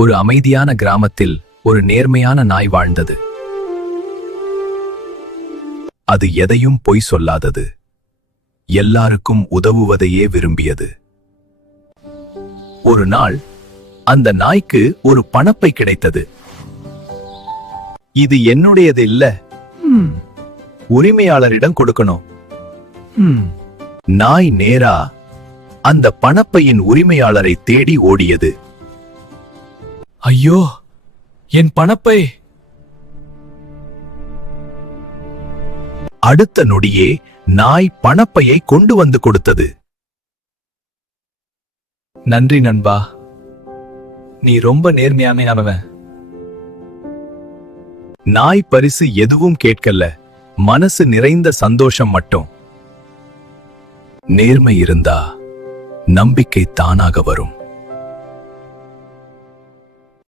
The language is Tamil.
ஒரு அமைதியான கிராமத்தில் ஒரு நேர்மையான நாய் வாழ்ந்தது. அது எதையும் பொய் சொல்லாதது, எல்லாருக்கும் உதவுவதையே விரும்பியது. ஒரு நாள் அந்த நாய்க்கு ஒரு பணப்பை கிடைத்தது. இது என்னுடையது இல்ல, உரிமையாளரிடம் கொடுக்கணும். நாய் நேரா அந்த பணப்பையின் உரிமையாளரை தேடி ஓடியது. ஐயோ, என் பணப்பை! அடுத்த நொடியே நாய் பணப்பையை கொண்டு வந்து கொடுத்தது. நன்றி நண்பா, நீ ரொம்ப நேர்மையானவன். நாய் பரிசு எதுவும் கேட்கல, மனசு நிறைந்த சந்தோஷம் மட்டும். நேர்மை இருந்தா நம்பிக்கை தானாக வரும்.